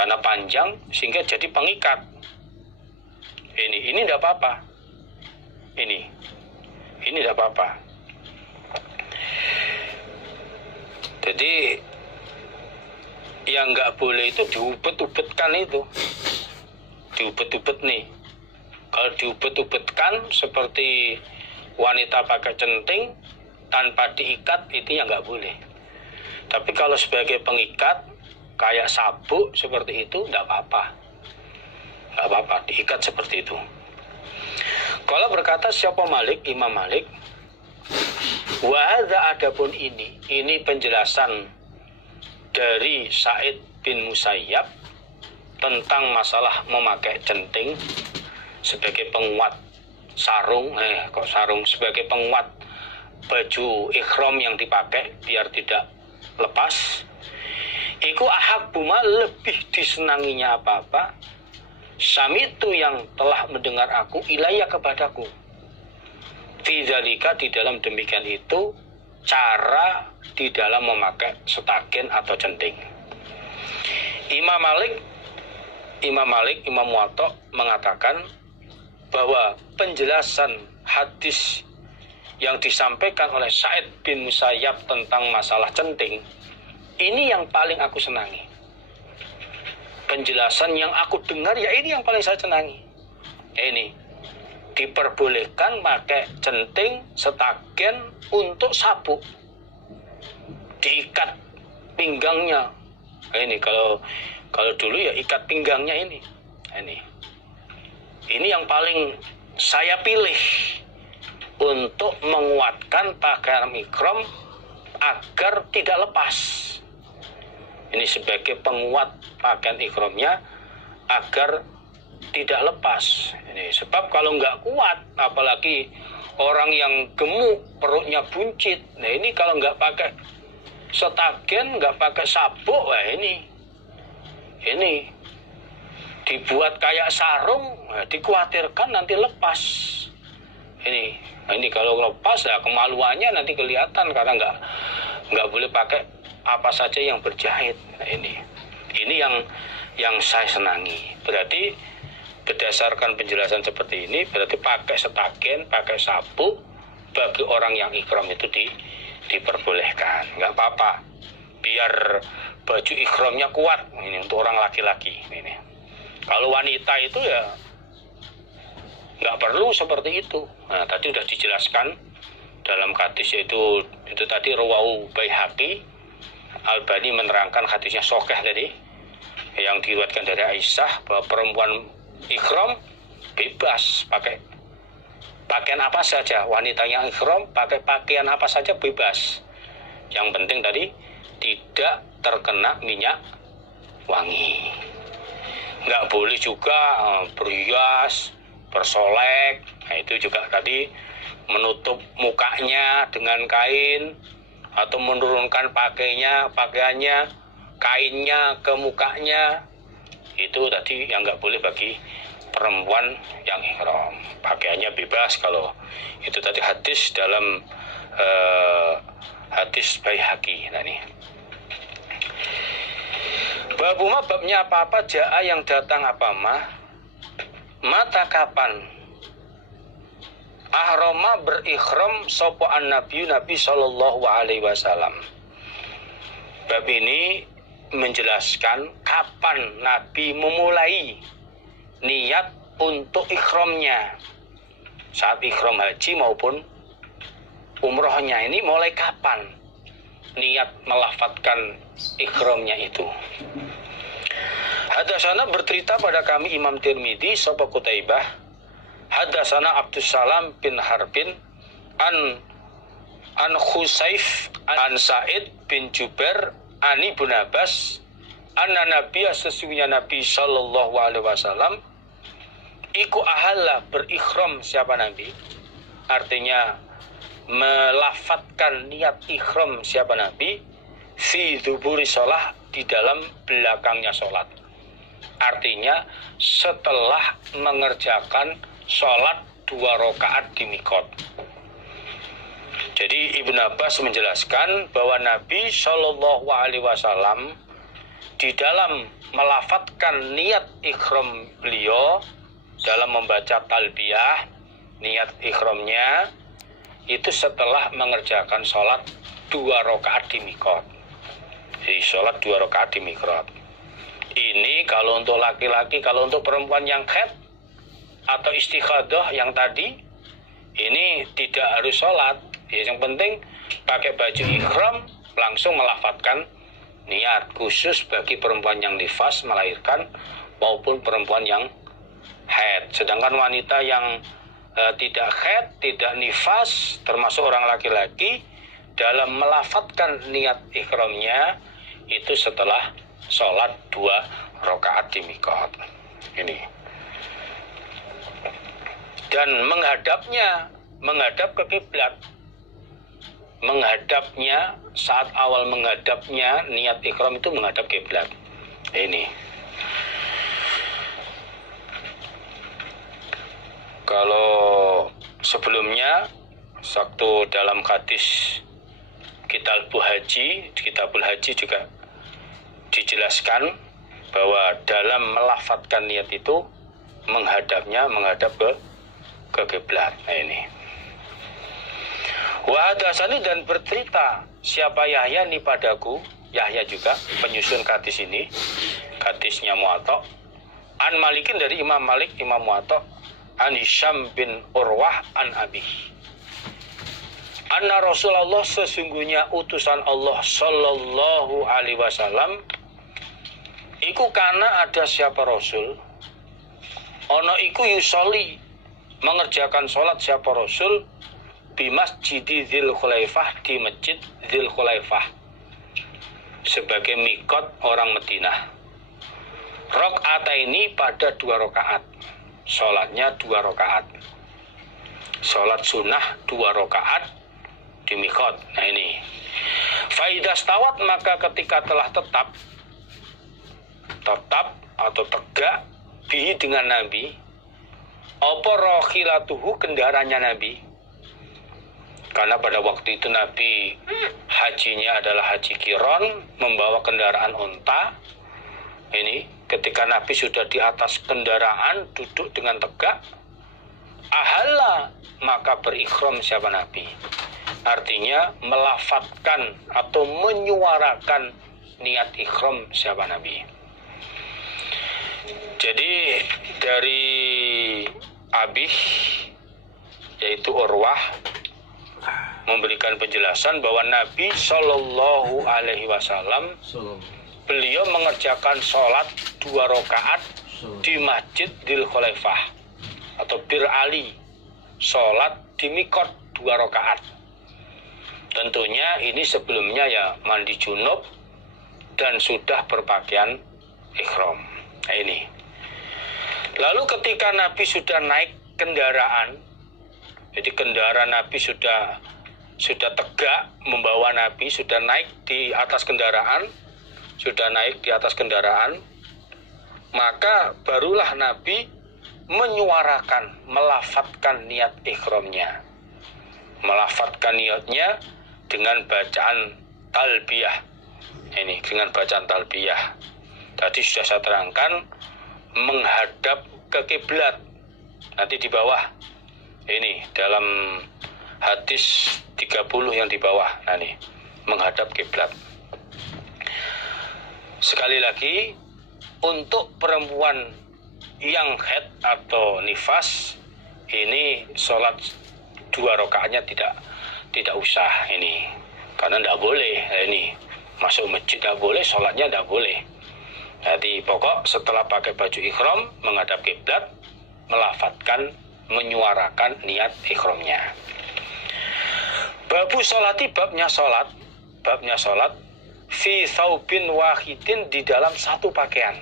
karena panjang sehingga jadi pengikat. Ini tidak apa-apa. Ini tidak apa-apa. Jadi yang nggak boleh itu diubet-ubetkan itu. Diubet-ubet nih. Kalau diubet-ubetkan seperti wanita pakai centing tanpa diikat, itu yang nggak boleh. Tapi kalau sebagai pengikat kayak sabuk seperti itu, nggak apa-apa. Nggak apa-apa, diikat seperti itu. Kalau berkata siapa Malik, Imam Malik, wahada adapun ini penjelasan dari Sa'id bin Musayyab tentang masalah memakai centing sebagai penguat sarung, sebagai penguat baju ikhram yang dipakai biar tidak lepas. Iku ahabbuma, lebih disenanginya apa-apa, sami'tu yang telah mendengar aku, ilayya kepadaku. Fidzalika, di dalam demikian itu, cara di dalam memakai setagen atau centing. Imam Malik, Imam Muwatta mengatakan bahwa penjelasan hadis yang disampaikan oleh Sa'id bin Musayyab tentang masalah centing, ini yang paling aku senangi. Penjelasan yang aku dengar, ya ini yang paling saya senangi. Ini diperbolehkan pakai centing, setagen untuk sabuk, diikat pinggangnya. Ini kalau dulu ya ikat pinggangnya ini. Ini yang paling saya pilih untuk menguatkan pakaian ihram agar tidak lepas. Ini sebagai penguat pakaian ihramnya agar tidak lepas. Ini sebab kalau nggak kuat, apalagi orang yang gemuk, perutnya buncit. Nah ini kalau nggak pakai setagen, nggak pakai sabuk, wah ini dibuat kayak sarung, dikhawatirkan nanti lepas. Ini kalau lepas ya kemaluannya nanti kelihatan karena nggak boleh pakai apa saja yang berjahit. Nah, ini yang saya senangi. Berarti berdasarkan penjelasan seperti ini, berarti pakai setagen, pakai sabuk bagi orang yang ihram itu diperbolehkan. Nggak apa-apa, biar baju ihramnya kuat. Ini untuk orang laki-laki. Kalau wanita itu ya nggak perlu seperti itu. Nah, tadi sudah dijelaskan dalam hadis itu tadi rawahu Baihaqi. Albani menerangkan hadisnya sahih tadi yang diriwayatkan dari Aisyah bahwa perempuan ihram bebas pakai pakaian apa saja. Wanita yang ihram pakai pakaian apa saja bebas. Yang penting tadi tidak terkena minyak wangi. Nggak boleh juga berhias, bersolek. Nah, itu juga tadi menutup mukanya dengan kain atau menurunkan pakaiannya, kainnya ke mukanya. Itu tadi yang nggak boleh bagi perempuan yang ihram. Pakaiannya bebas kalau itu tadi hadis dalam hadis Baihaqi. Nah ini babuma, babnya apa-apa jaa yang datang apa mata kapan ahrama berikhram sopo an-nabi sallallahu alaihi wasallam. Bab ini menjelaskan kapan Nabi memulai niat untuk ikhramnya, saat ikhram haji maupun umrohnya. Ini mulai kapan niat melafadzkan ikhramnya itu. Hadasana bercerita pada kami Imam Tirmidzi sapa Qutaibah, hadasana Abdus Salam bin Harbin an Khusayf an Sa'id bin Jubair an Ibnu Abbas anna Nabiya, sesungguhnya Nabi sallallahu alaihi wasallam iku ahalla berikhram. Siapa Nabi? Artinya melafadzkan niat ikhram siapa Nabi fi dzuburi shalah, di dalam belakangnya sholat. Artinya setelah mengerjakan sholat 2 rakaat di mikot. Jadi Ibnu Abbas menjelaskan bahwa Nabi Shallallahu Alaihi Wasallam di dalam melafadzkan niat ikhram beliau dalam membaca talbiyah, niat ikhramnya itu setelah mengerjakan sholat 2 rakaat di miqat. Jadi sholat 2 rakaat di miqat. Ini kalau untuk laki-laki. Kalau untuk perempuan yang haid atau istikhadah yang tadi, ini tidak harus sholat. Ya, yang penting pakai baju ikhram langsung melafadzkan niat, khusus bagi perempuan yang nifas melahirkan maupun perempuan yang haid. Sedangkan wanita yang tidak haid, tidak nifas, termasuk orang laki-laki, dalam melafadzkan niat ikhramnya itu setelah sholat 2 rakaat di miqat. Ini. Dan menghadap ke kiblat. Menghadapnya, saat awal menghadapnya, niat ikhram itu menghadap kiblat. Ini. Kalau sebelumnya, waktu dalam hadis Kitabul Haji juga dijelaskan bahwa dalam melafadzkan niat itu menghadap ke kiblat. Nah ini. Wa hadatsani, dan bercerita siapa Yahya ni padaku, Yahya juga penyusun hadis ini, hadisnya Muwatta, an Malikin dari Imam Malik, Imam Muwatta, an Hisham bin Urwah an Abi. Anna Rasulullah, sesungguhnya utusan Allah sallallahu alaihi wasallam, iku kana ada siapa Rasul, ono iku yusoli, mengerjakan sholat siapa Rasul, di masjid Dzul Khulaifah, di masjid Dzul Khulaifah, sebagai mikot orang Madinah. Rakaat ini pada 2 rakaat, sholatnya 2 rakaat, sholat sunnah 2 rakaat di mikot. Nah ini. Faidah stawat, maka ketika telah tetap atau tegak bihi dengan Nabi, apa rohilatuhu, kendaranya Nabi, karena pada waktu itu Nabi hajinya adalah haji kiron, membawa kendaraan unta. Ini ketika Nabi sudah di atas kendaraan, duduk dengan tegak, ahalla, maka berikhram siapa Nabi, artinya melafadzkan atau menyuarakan niat ikhram siapa Nabi. Jadi dari Abih, yaitu Urwah, memberikan penjelasan bahwa Nabi Shallallahu Alaihi Wasallam beliau mengerjakan sholat 2 rakaat di masjid Dzul Khulaifah atau Bir Ali, sholat di mikot 2 rakaat. Tentunya ini sebelumnya ya mandi junub dan sudah berpakaian ikhram. Nah ini. Lalu ketika Nabi sudah naik kendaraan, jadi kendaraan Nabi sudah tegak membawa Nabi, sudah naik di atas kendaraan, maka barulah Nabi menyuarakan, melafadzkan niat ikhramnya, melafadzkan niatnya dengan bacaan talbiyah. Ini dengan bacaan talbiyah. Tadi sudah saya terangkan, menghadap ke kiblat. Nanti di bawah ini dalam hadis 30 yang di bawah, nah nih, menghadap kiblat. Sekali lagi, untuk perempuan yang haid atau nifas, ini sholat 2 rakaatnya tidak usah ini, karena tidak boleh ini masuk masjid, tidak boleh, sholatnya tidak boleh. Jadi pokok setelah pakai baju ikhram, menghadap kiblat, melafadzkan, menyuarakan niat ikhramnya. Babu sholati, babnya sholat fi thawbin wahidin, di dalam satu pakaian,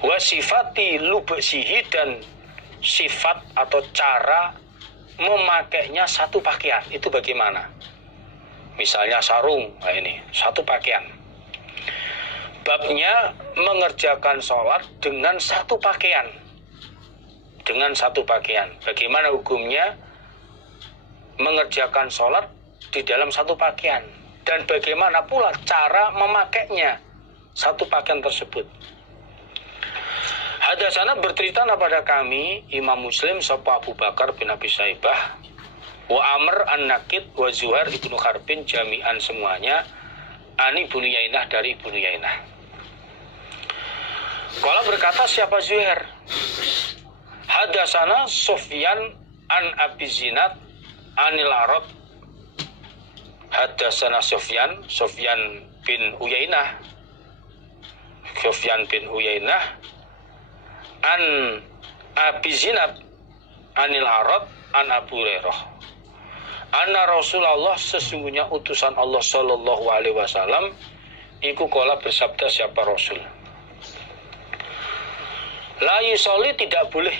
wa sifati lubsihi, dan sifat atau cara memakainya satu pakaian itu bagaimana. Misalnya sarung, nah ini satu pakaian. Babnya mengerjakan sholat dengan satu pakaian. Bagaimana hukumnya mengerjakan sholat di dalam satu pakaian? dan bagaimana pula cara memakainya satu pakaian tersebut. Hadasana bercerita kepada kami Imam Muslim sapa Abu Bakar bin Abi Saibah wa Amr an-Nakid wa Zuhair ibnu Harbin jami'an semuanya ani Ibnu Yainah dari Ibnu Yainah. Kalau berkata siapa Zuhair? Hadasana Sufyan an Abi Zinad anil Arad. Hadasana Sufyan bin Uyainah an Abi Zinad anil Arad an Abu Hurairah anna Rasulullah sesungguhnya utusan Allah sallallahu alaihi wasallam iku kala bersabda siapa Rasul. La yusolli tidak boleh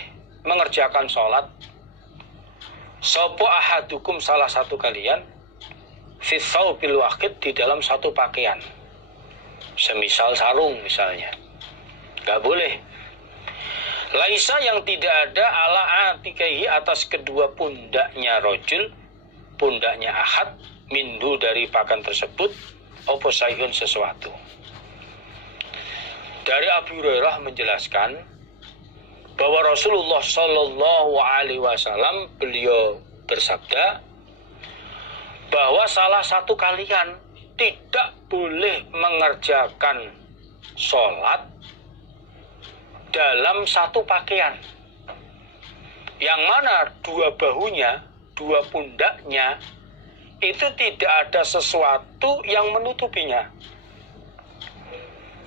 mengerjakan sholat sopo ahadukum salah satu kalian fisau bil wahid di dalam satu pakaian, semisal sarung misalnya, nggak boleh. Laisa yang tidak ada ala atikaihi atas kedua pundaknya rojul, pundaknya ahad, mindu dari pakaian tersebut, opo sayun sesuatu. Dari Abu Hurairah menjelaskan bahwa Rasulullah Shallallahu Alaihi Wasallam beliau bersabda bahwa salah satu kalian tidak boleh mengerjakan sholat dalam satu pakaian yang mana dua bahunya, dua pundaknya itu tidak ada sesuatu yang menutupinya.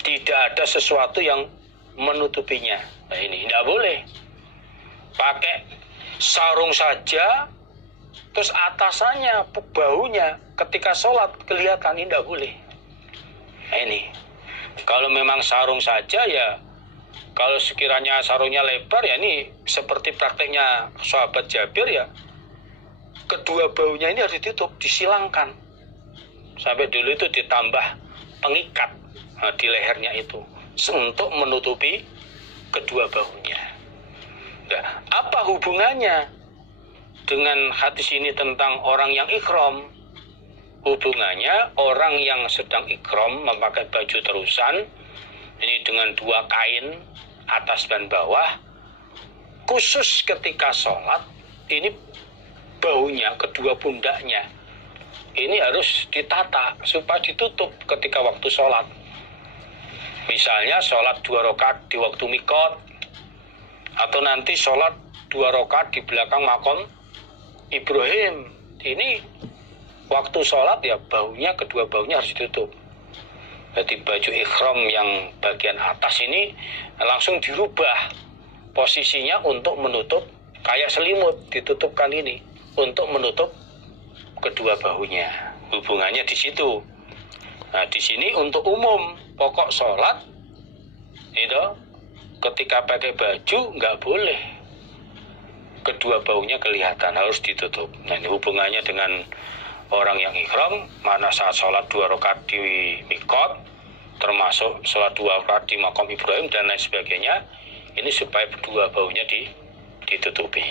Tidak ada sesuatu yang menutupinya. Nah ini tidak boleh. Pakai sarung saja, terus atasannya, bahunya ketika sholat kelihatan, ini tidak boleh. Nah ini, kalau memang sarung saja ya, kalau sekiranya sarungnya lebar ya ini seperti prakteknya sahabat Jabir ya, kedua bahunya ini harus ditutup, disilangkan. Sampai dulu itu ditambah pengikat di lehernya itu untuk menutupi kedua bahunya. Nah, apa hubungannya dengan hadis ini tentang orang yang ikhram? Hubungannya orang yang sedang ikhram memakai baju terusan ini dengan dua kain atas dan bawah, khusus ketika sholat ini bahunya, kedua pundaknya ini harus ditata supaya ditutup ketika waktu sholat. Misalnya sholat 2 rakaat di waktu mikot, atau nanti sholat 2 rakaat di belakang makom Ibrahim, ini waktu sholat ya bahunya, kedua bahunya harus ditutup. Jadi baju ikhram yang bagian atas ini langsung dirubah posisinya untuk menutup, kayak selimut ditutupkan ini untuk menutup kedua bahunya. Hubungannya di situ. Nah di sini untuk umum pokok sholat itu ketika pakai baju nggak boleh kedua bahunya kelihatan, harus ditutup. Nah ini hubungannya dengan orang yang ikhram, mana saat sholat 2 rakaat di mikot, termasuk sholat 2 rakaat di makom Ibrahim dan lain sebagainya, ini supaya kedua bahunya ditutupi.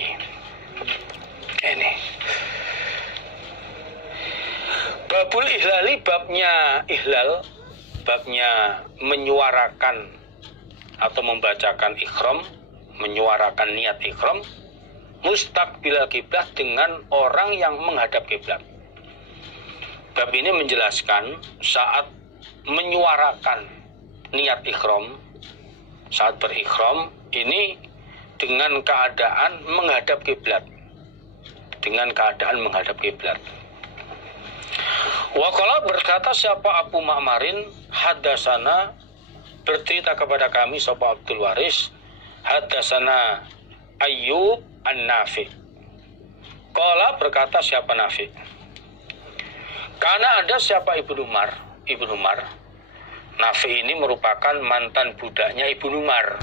Ini babul ihlali, babnya ihlal, babnya menyuarakan atau membacakan ikhram, menyuarakan niat ikhram mustaqbil kiblat dengan orang yang menghadap kiblat. Bab ini menjelaskan saat menyuarakan niat ikhram, saat berikhram ini dengan keadaan menghadap kiblat, dengan keadaan menghadap kiblat. Waqala berkata siapa Abu Ma'marin hadasana, bercerita kepada kami sapa Abdul Waris, hadasana Ayyub an-Nafi. Qala berkata siapa Nafi, karena ada siapa Ibnu Umar. Nafi ini merupakan mantan budaknya Ibnu Umar.